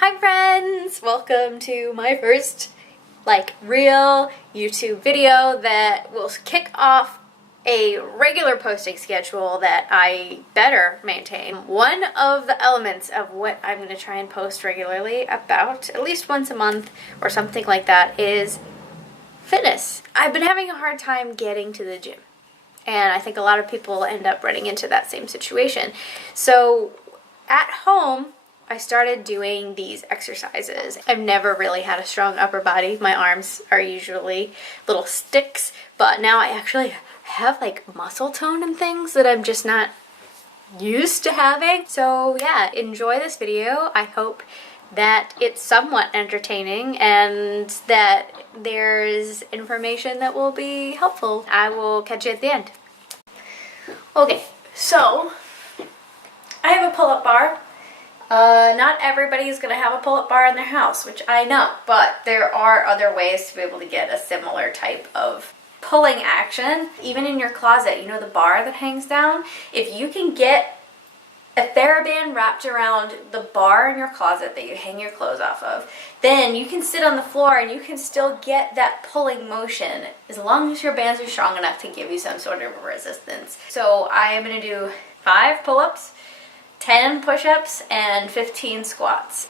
Hi friends! Welcome to my first real YouTube video that will kick off a regular posting schedule that I better maintain. One of the elements of what I'm going to try and post regularly, about at least once a month or something like that, is fitness. I've been having a hard time getting to the gym, and I think a lot of people end up running into that same situation. So at home, I started doing these exercises. I've never really had a strong upper body. My arms are usually little sticks, but now I actually have muscle tone and things that I'm just not used to having. So yeah, enjoy this video. I hope that it's somewhat entertaining and that there's information that will be helpful. I will catch you at the end. Okay, so I have a pull-up bar. Not everybody's going to have a pull-up bar in their house, which I know, but there are other ways to be able to get a similar type of pulling action. Even in your closet, you know the bar that hangs down? If you can get a TheraBand wrapped around the bar in your closet that you hang your clothes off of, then you can sit on the floor and you can still get that pulling motion as long as your bands are strong enough to give you some sort of resistance. So I am going to do 5 pull-ups, 10 push-ups, and 15 squats.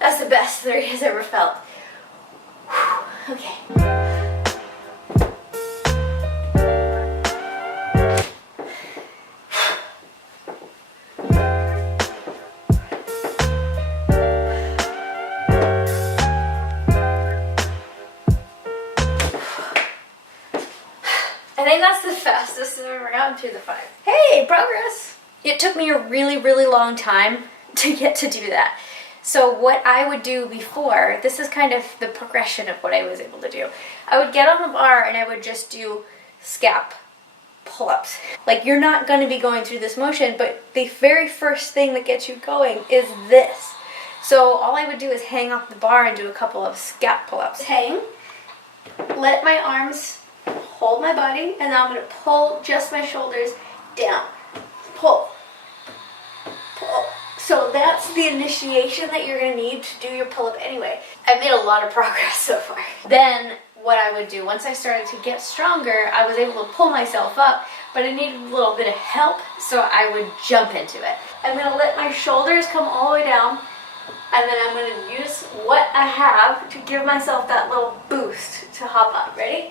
That's the best 30 has ever felt. Okay. I think that's the fastest I've ever gotten through the 5. Hey, progress! It took me a really, really long time to get to do that. So what I would do before, this is kind of the progression of what I was able to do. I would get on the bar and I would just do scap pull-ups. Like, you're not going to be going through this motion, but the very first thing that gets you going is this. So all I would do is hang off the bar and do a couple of scap pull-ups. Hang, let my arms hold my body, and now I'm going to pull just my shoulders down. Pull. Pull. So that's the initiation that you're going to need to do your pull-up anyway. I've made a lot of progress so far. Then what I would do, once I started to get stronger, I was able to pull myself up, but I needed a little bit of help, so I would jump into it. I'm going to let my shoulders come all the way down, and then I'm going to use what I have to give myself that little boost to hop up. Ready?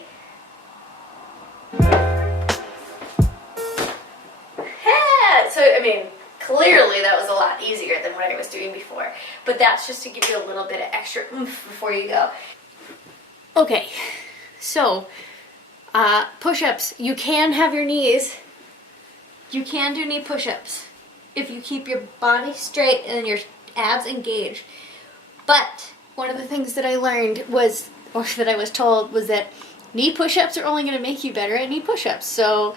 Yeah! So, I mean, clearly that was a lot easier than what I was doing before, but that's just to give you a little bit of extra oomph before you go. Okay, so push-ups. You can have your knees. You can do knee push-ups if you keep your body straight and your abs engaged. But one of the things that I learned was, or that I was told, was that knee push-ups are only going to make you better at knee push-ups. So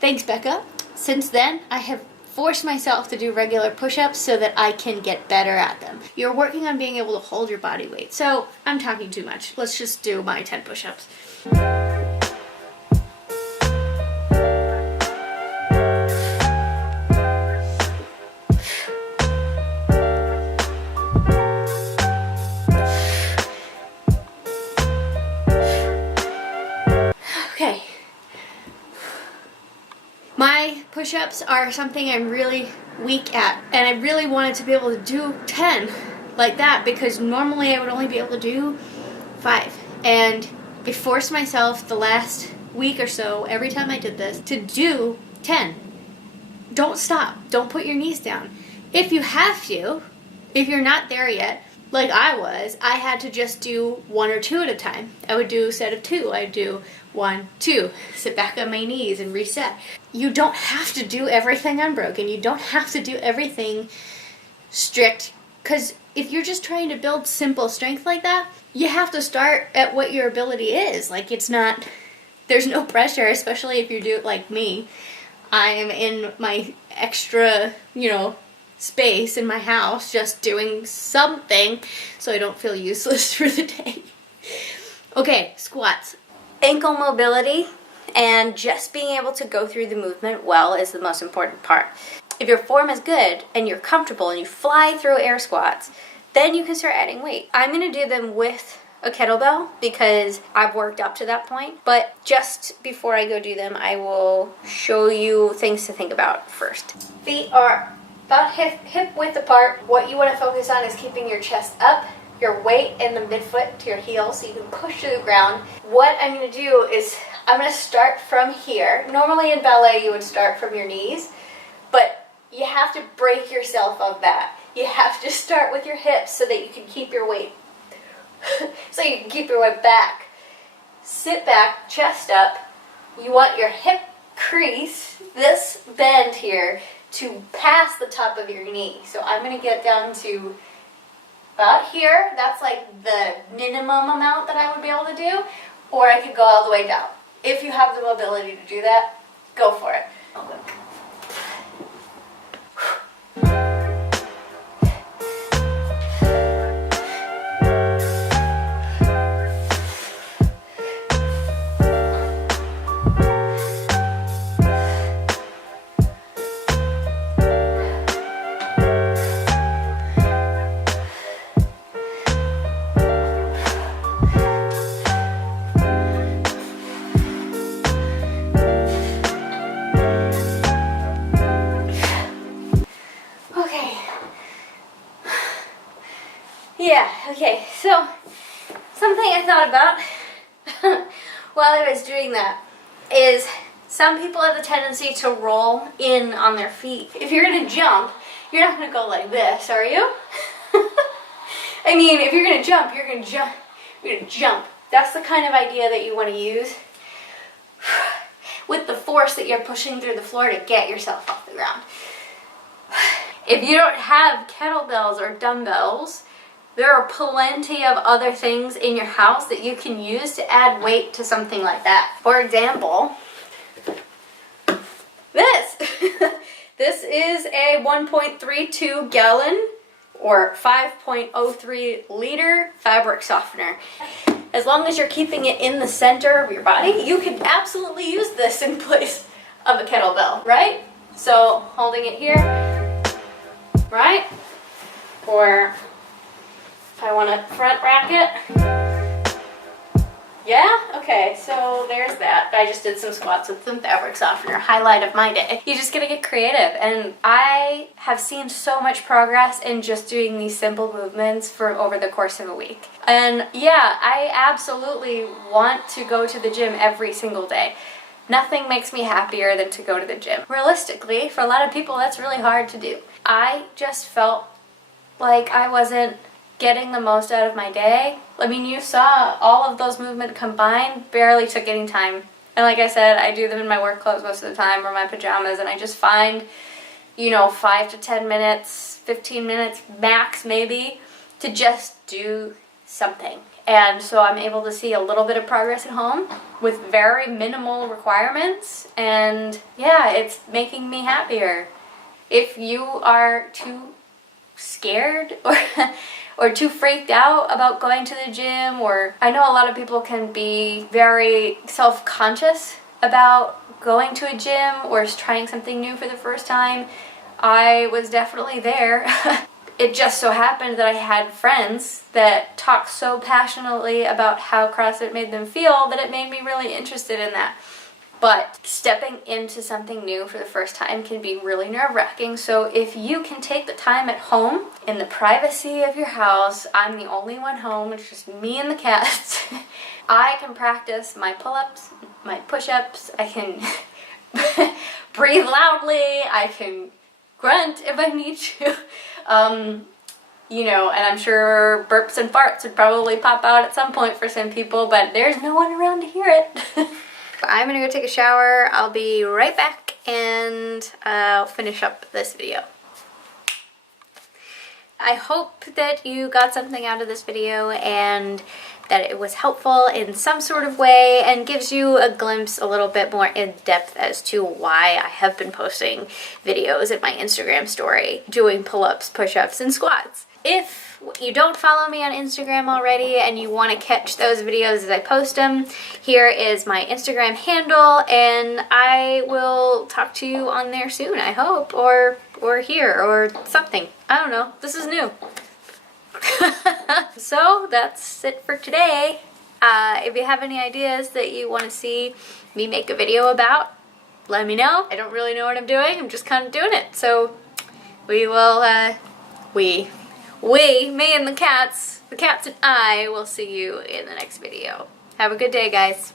thanks, Becca. Since then, I have forced myself to do regular push-ups so that I can get better at them. You're working on being able to hold your body weight. So I'm talking too much. Let's just do my 10 push-ups. Okay. My push-ups are something I'm really weak at, and I really wanted to be able to do 10 like that, because normally I would only be able to do 5. And I forced myself the last week or so, every time I did this, to do 10. Don't stop. Don't put your knees down. If you have to, if you're not there yet, like I was, I had to just do 1 or 2 at a time. I would do a set of 2. I'd do 1, 2, sit back on my knees and reset. You don't have to do everything unbroken. You don't have to do everything strict, because if you're just trying to build simple strength like that, you have to start at what your ability is. Like, it's not, there's no pressure, especially if you do it like me. I am in my extra, space in my house just doing something so I don't feel useless for the day. Okay, squats. Ankle mobility and just being able to go through the movement well is the most important part. If your form is good and you're comfortable and you fly through air squats, then you can start adding weight. I'm going to do them with a kettlebell because I've worked up to that point, but just before I go do them, I will show you things to think about first. Feet are about hip width apart. What you want to focus on is keeping your chest up, your weight in the midfoot to your heel so you can push to the ground. What I'm going to do is I'm going to start from here. Normally in ballet you would start from your knees, but you have to break yourself of that. You have to start with your hips so that you can keep your weight so you can keep your weight back. Sit back, chest up. You want your hip crease, this bend here, to pass the top of your knee. So I'm going to get down to about here. That's like the minimum amount that I would be able to do. Or I could go all the way down. If you have the mobility to do that, go for it. Yeah, okay, so something I thought about while I was doing that is some people have the tendency to roll in on their feet. If you're going to jump, you're not going to go like this, are you? I mean, if you're going to jump, you're going to jump. You're going to jump. That's the kind of idea that you want to use with the force that you're pushing through the floor to get yourself off the ground. If you don't have kettlebells or dumbbells, there are plenty of other things in your house that you can use to add weight to something like that. For example, this. This is a 1.32 gallon or 5.03 liter fabric softener. As long as you're keeping it in the center of your body, you could absolutely use this in place of a kettlebell, right? So holding it here, right? Or if I want to front rack it. Yeah? Okay, so there's that. I just did some squats with some fabric softener. Highlight of my day. You just gotta get creative. And I have seen so much progress in just doing these simple movements for over the course of a week. And yeah, I absolutely want to go to the gym every single day. Nothing makes me happier than to go to the gym. Realistically, for a lot of people, that's really hard to do. I just felt like I wasn't getting the most out of my day. I mean, you saw all of those movements combined barely took any time. And like I said, I do them in my work clothes most of the time or my pajamas, and I just find, 5 to 10 minutes, 15 minutes max maybe to just do something. And so I'm able to see a little bit of progress at home with very minimal requirements, and yeah, it's making me happier. If you are too scared or too freaked out about going to the gym, or I know a lot of people can be very self-conscious about going to a gym or trying something new for the first time. I was definitely there. It just so happened that I had friends that talked so passionately about how CrossFit made them feel that it made me really interested in that. But stepping into something new for the first time can be really nerve-wracking. So if you can take the time at home, in the privacy of your house, I'm the only one home, it's just me and the cats, I can practice my pull-ups, my push-ups, I can breathe loudly, I can grunt if I need to. And I'm sure burps and farts would probably pop out at some point for some people, but there's no one around to hear it. I'm gonna go take a shower. I'll be right back and I'll finish up this video. I hope that you got something out of this video, and that it was helpful in some sort of way and gives you a glimpse a little bit more in depth as to why I have been posting videos in my Instagram story doing pull-ups, push-ups, and squats. If you don't follow me on Instagram already and you want to catch those videos as I post them, here is my Instagram handle, and I will talk to you on there soon, I hope, or here, or something. I don't know. This is new. So that's it for today. If you have any ideas that you want to see me make a video about, let me know. I don't really know what I'm doing. I'm just kind of doing it. So we will, me and the cats and I will see you in the next video. Have a good day, guys.